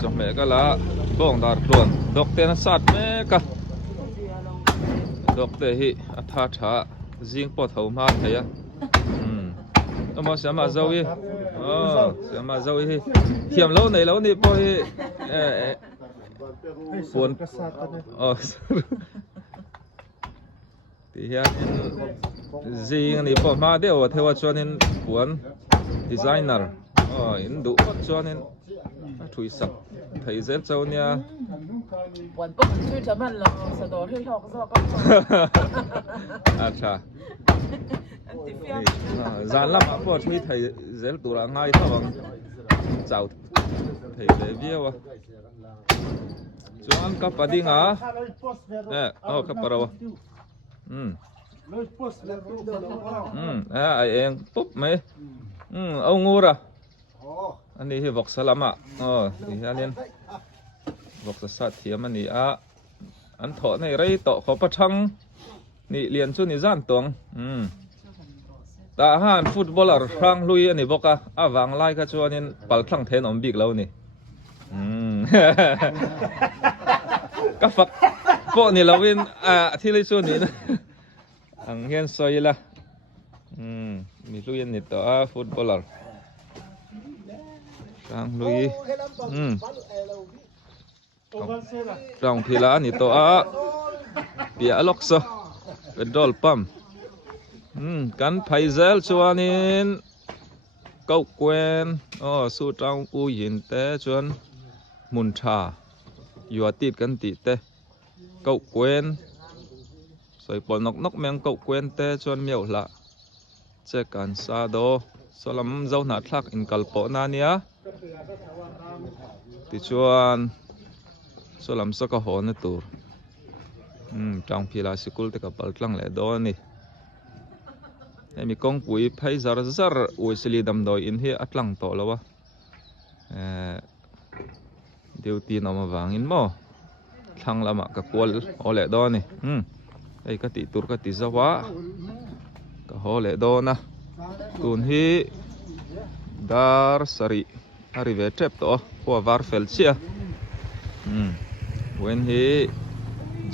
จำแม่ก็ละบ้องดาร์กลวนดอกเตนสัตว์แม่ก็ดอกเตหิอัฐาชาจิงปอดเขามาเฮียต้องมาเสียมาเจ้าอีเสียมาเจ้าอีเขียมแล้วไหนแล้วนี่พอฮีปวนที่เฮียจิงนี่พอมาเดียวเทว่าชวนนี่ปวนดีไซเนอร์อินดูชวนนี่ถุยสักไทยเจ้าเจ้าเนี่ยวันปุ๊บช่วยจะมันหรอสะดวกให้ทอกซอกก็อาชาจานละมาพอช่วยไทยเจ้าตัวง่ายเท่าบังเจ้าไทยเลเวียวจวนกับปดิ้งอ่ะเนี่ยกับปะเราไอเองปุ๊บไหมเอางูระอันนี้ที่บอกสลัมอ่ะที่อันนี้บอกสัตว์เทียมอันนี้อันถอดในไรต่อขอประชังนี่เรียนชุดนิจานตวงแต่อาหารฟุตบอลร์ครั้งลุยอันนี้บอกวางไล่ก็ชวนนี่ปัลครั้งเทนอมบิกแล้วนี่ก็ฝักพวกนี่เราวินที่เลยชวนนี่นะอังเฮียนซอยละมีลุยนี่ต่อฟุตบอลร์ทางลุยทางพิลานี่ตัวเปียล็อกซะเป็นดอลปั๊มกันไพเซลชวนินเก้าเกวนสู้ทางอูยินเตชวนมุนชาอยู่ติดกันติเตเก้าเกวนใส่ปนนกแมงเก้าเกวนเตชวนเมียวละเจกันซาโดสลัมเจ้าหน้าทักอินกัลโปนาเนียติชวนสลัมสกหอนตัวจังพิลาสกุลตะกับปัลกลังเลยดอนี่มีกองปุ๋ยไผ่ซาร์ซาร์อุยสลีดำดอยอินเฮอัตลังโตแล้ววะเดี๋ยวตีนออกมาวางอินโม่ทั้งละมะกับกวลโอเลดอนี่ไอ้กติตุรกติสวะกับโอเลดอนะตุนฮีดาร์สรีอาริเวเทปตัวหัววาร์เฟลเชียเวนฮี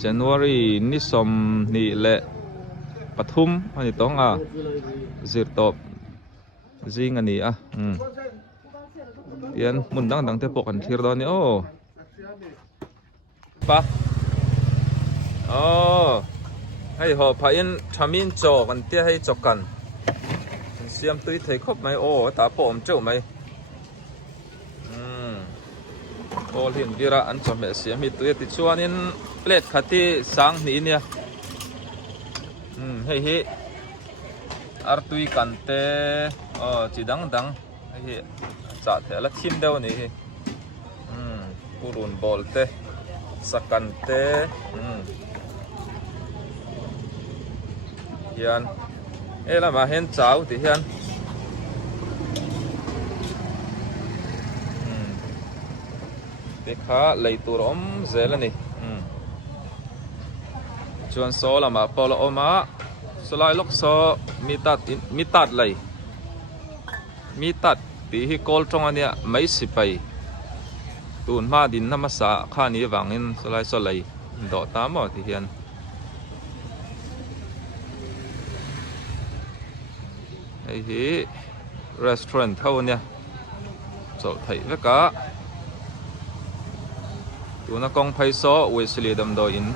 January นี่สมนี่แหละปทุมอันนี้ต้องจิตตบจิงอันนี้เยันมุนดังเทปกันทีรดอนนี่โอ้ปะให้หอบพายินทำมินโจกันเตี้ยให้จบกันเสียมตุยเทครบไหมโอ้ตาปมเจ้าไหมโอลินวิระอันจำเป็นเสียมีตุยติดชัวนินเล็ดขัดที่สังนี้เนี่ยเฮ้ยอาร์ตุยกันเตจีดังเฮ้ยจัดเถอะละชิมเดียวนี่ปูรุนบอลเตสักกันเตยันละมาเห็นเจ้าที่ยันเด็กข้าเลยตัวร้อมเจริญนี่ชวนโซละมาพอละออกมาสลายล็อกโซมีตัดเลยมีตัดตีฮิโกลตรงอันเนี้ยไม่สิไปตูนมาดินน้ำมาสาข้านี้วางเงินสลายสลายดอตามอ่ะที่เห็นไอ้ที่ร้านอาหารเท่านี้สดไทยแล้วก็ตัวนักกองไพโซเวสลีดำดอยน์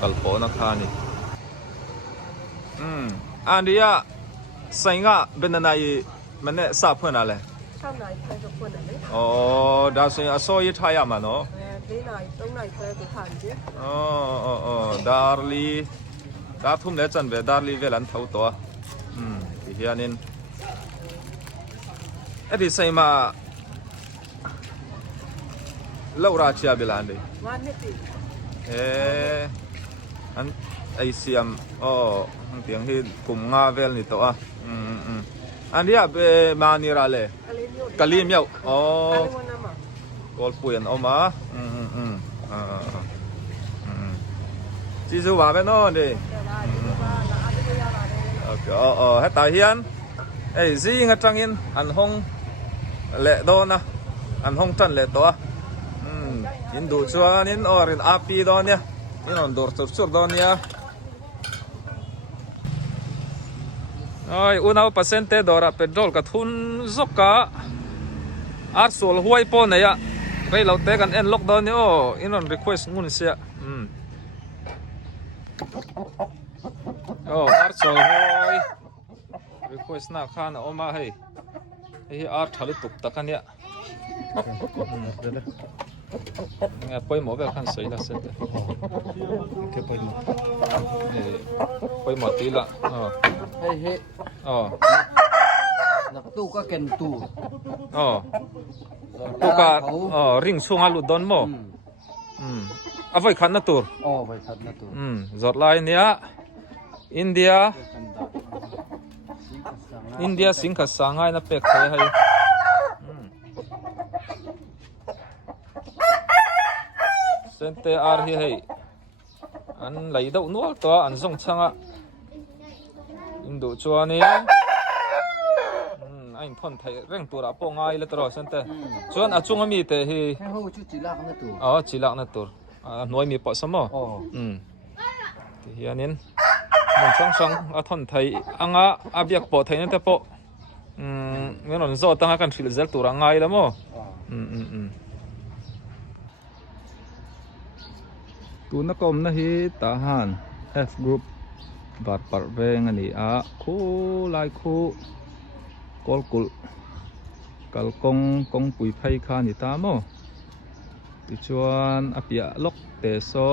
กัลโปนักขานี่อันเดียสังกะเป็นอะไรมันเนี่ยทราบเพื่อนอะไรทำไหนใครจะคนอะไรดาวสิงห์โซยทายามันเนาะที่ไหนตรงไหนใครจะผ่านจีดาร์ลีดาทุ่มเล็จันเวดาร์ลีเวลันเท่าตัวที่เฮียนินที่ใส่มาเล่าราชาเบลันเลยวันนี้ติอันไอเสียมเตียงที่กลุ่มงาเวลนี่ตัวอันนี้เป็นมานิราเลยกะลีเมียวกอลปุยนออกมาจีซูว่าเป็นโน่นดิโอเคให้ตาเฮียน ei zinga tangin an hong le do na an hong tan le to in du chuan in orin api do nia in on dor chup chur do nia oi unau pasente dora petrol ka thun zoka ar sol huai po na ya rei lo te kan en lock do ni o in on request ngun sia ar sol huai request na khan oma hei hi ar thalu tuk takania nghe poi mo vel khan sei la se te ke poi mo ti la He nak tu ka ken tu tu ka ring sunga lu don mo avoi khan na tur vai that na tu zot lai nia India singkha sangai na pek khai hai sente ar hi hei an lei deuh nual to an zong changa indu chuani ain thon thai reng tura po ngai le tro sente chuan achunga mi te hi he ho chu chi lak na tu chilak na tur noi mi po samo ti hianin mon sang sang a thon thai anga abiak po thai na te po ngon zo tanga kan thil zel tura ngai la mo tu na kom na hi tahan F group bar par veng ani a khu lai khu kol kul kal kong pui phai kha ni ta mo ti chuan apia lok te so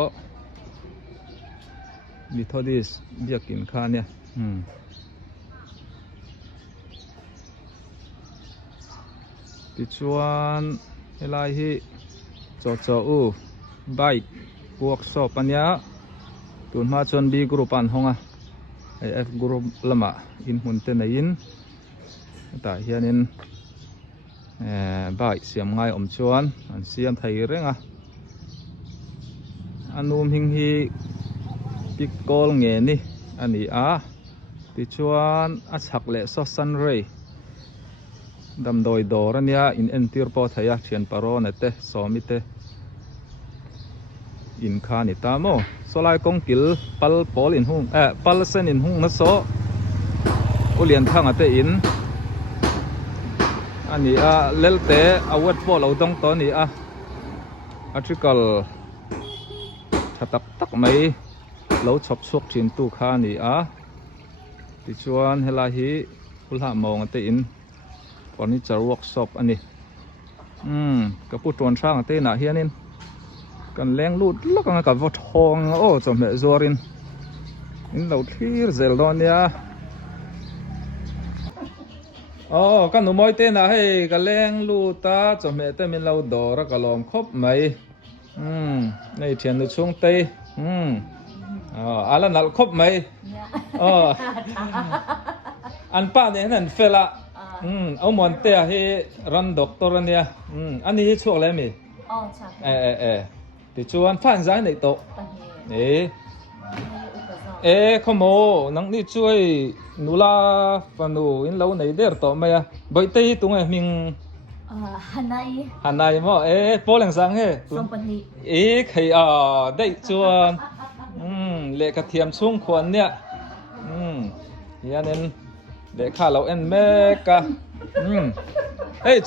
methodist biakin kha nia ti chuan helai hi cho u bike workshop ania tun ma chon B group an honga F group lama in hun te in ta hianin bike siam ngai om chuan an siam thai renga anum hing hi pikol nge ni ani a ti chuan a chhak le so sun ray dam doi dor ania in entir po thaya thian paro na te somi te in kha ni ta mo solai kong kil pal pol in hung pal sen in hung na so ulian thang ate in ani a lelte awat po lo dong to ni a article thatak tak mai lo chop suak thin tu kha ni a ti chuan hela hi ulha mong ate in furniture workshop ani ka pu ton thang ate na hianin kan leng lut lak anga ka vot hong chom me zorin in lo thlir zel don ya kan nu moi te na hei ka leng luta chom me te min lo dor ka lom khop mai nei thian nu chung te ala nal khop mai an pa ne nan fela au mon te hi ran doctor ania ani hi chuak le mi ti chuan phan zai nei to khomo nang ni chuai nula panu in lo nei der to maya boi te tung e ming hanai mo poleng sang he Company khai dei chuan le ka thiam chung khwan nia hianin le kha lo en me ka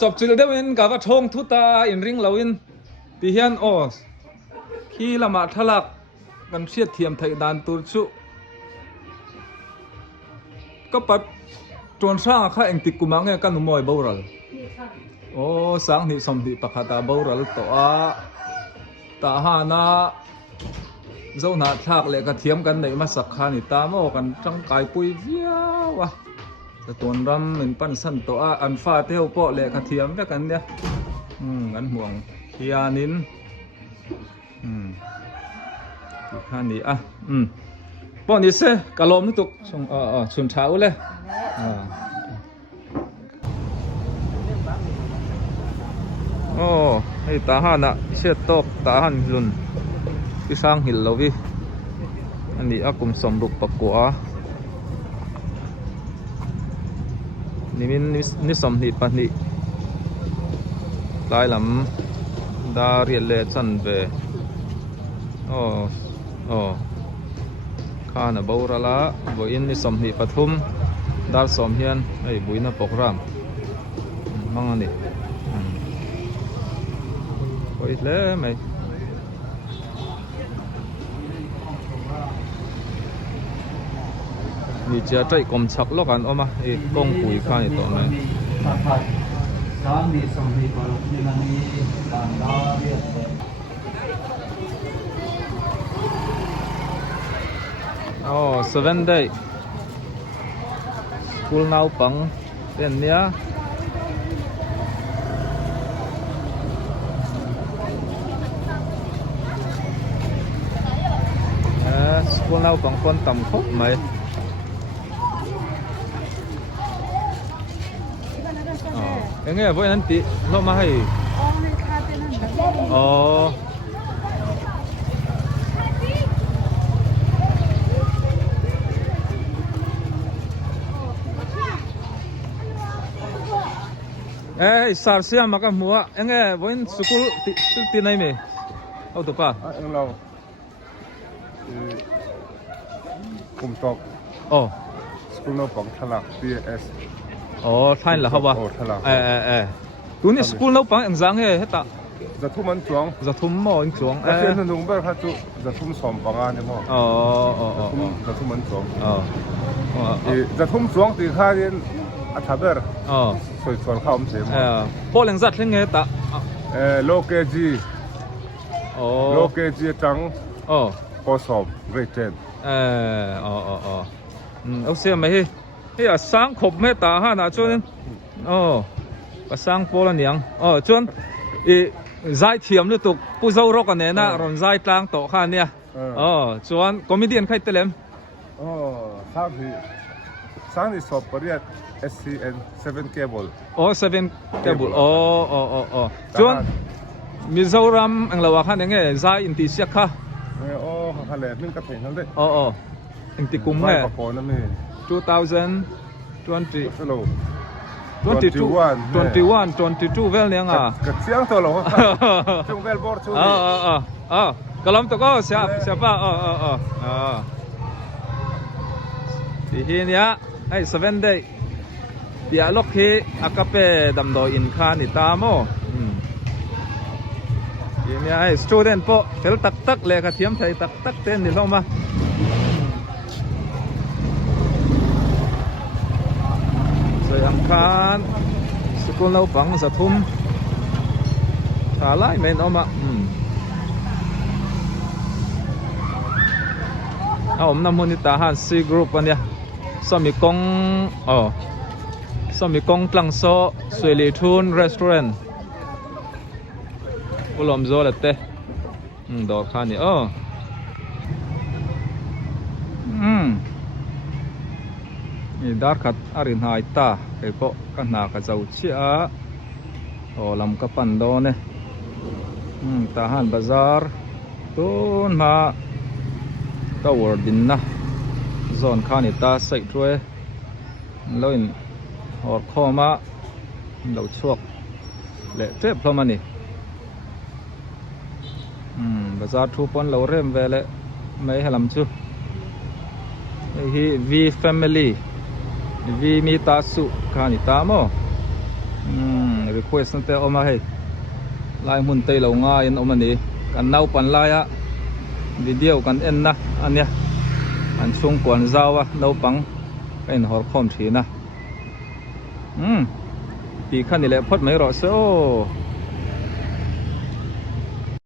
chop chil deuin ka wa thong thu ta in ring lo in ti hian khi lama thalak kan siat thiam thai dan tur chu ka pat tron sang kha engtik kumange kan moi boral sang ni som ni pakhata boral to a ta hana zo na thak le ka thiam kan nei ma sak kha ni ta mo kan tang kai pui viawa ta ton ram min pan san to a an fa te ho po le ka thiam ve kan nia an muang hianin kha ni a po ni se kalom ni tuk chung chun thau le hei ta hana se tok ta han lun ki sang hil lowi ani akum som ruk pakwa นี่มินนิสมนิปันนี่ลายลำดาเรียนเลชันเวโอ้ข้าน่ะบ่ระละบ่อินนิสมนิปทุมดาร์สมเฮียนไอ้บุยน่ะปกรามมังอันนี้โอ้ยเล่ไหมมีเจ้าใจกลมชักลกันออกมาไอ้กงปุ๋ยข้านี่ต่อไหมอ๋อ7 day school now ปังเป็นเนี้ยschool now ปังคนต่ำครบไหมยังไงพวกนั้นติเรามาให้อ๋อสารเสียมากับหัวยังไงพวกนั้นสกุลติไหนไหมเอาตัวป่ะเราคุมตกอ๋อสกุลเราปังทลัก PASอ๋อท่านเหรอครับวะดูนี่สกุลเราปังอย่างจังเหรอตาจะทุ่มมันจวงจะทุ่มหม้ออีกจวงแต่เช่นนุ่งเบอร์เขาจะทุ่มสอมปังอันนี้มั้งจะทุ่มมันจวงจะทุ่มจวงตีข้าเรียนอัฐเบอร์ส่วนเขาไม่ใช่มั้งโปรแรงจัดยังไงตาโลเกจีโลเกจีจังโคสอบเรเจนเอาเสียไหมเฮ้ยสังขบไม่ตาฮะนะจวนก็สังโปรเนียงจวนใจเทียมหรือตุกผู้เจ้ารกกันเนี่ยนะรอนใจกลางโตข้าเนี่ยจวนคอมเมดี้ใครเตลมสังที่สอบปริญญา SCN 7 cable 7 cable จวนมิโซรัมอังลาวะข้าเนี่ยใจอินทิเซียค่ะข้าเลยนึ่งกระเทียมทั้งได้อินทิกุมเนี่ย2020 21 vel yang siang tu loh chung vel bor chung kalau tu kau siapa di sini ya 7 day dia lok he akape damdo in khan itamo ini student po fel tak le ka thiam thai tak ten ni lo ma yang kan sekolah lau bang zatum salai main oma namun ditahan si group kan ya sami kong tlangso sueli thun restaurant ulom zo latte dor khaniนี่ดาร์คัดอารินหายตาไอ้พวกกันหนากับเจ้าเชี่ยลำกับปันโดเนี่ยตาหันบาซาร์ต้นมาตาวร์ดินนะโซนข้านิตาใส่ด้วยแล้วอินหอดข้อมาเราชวกเละเจ็บเพราะมันนี่บาซาร์ทุบปนเราเริ่มเวลไม่ให้ลำชูไอ้ฮีวีแฟมิลี่วีมีตาสุขานิตามrequest นั่นแต่ออกมาให้ลายมุนเตยเหล่าง่ายออกมานี่กันเน่าปันลายอะวิดีโอกันเอ็นนะอันเนี้ยอันช่วงกวนเจ้าอะเน่าปังเป็นหอคอมทีนะปีขั้นนี่แหละพดไม่รอโซ่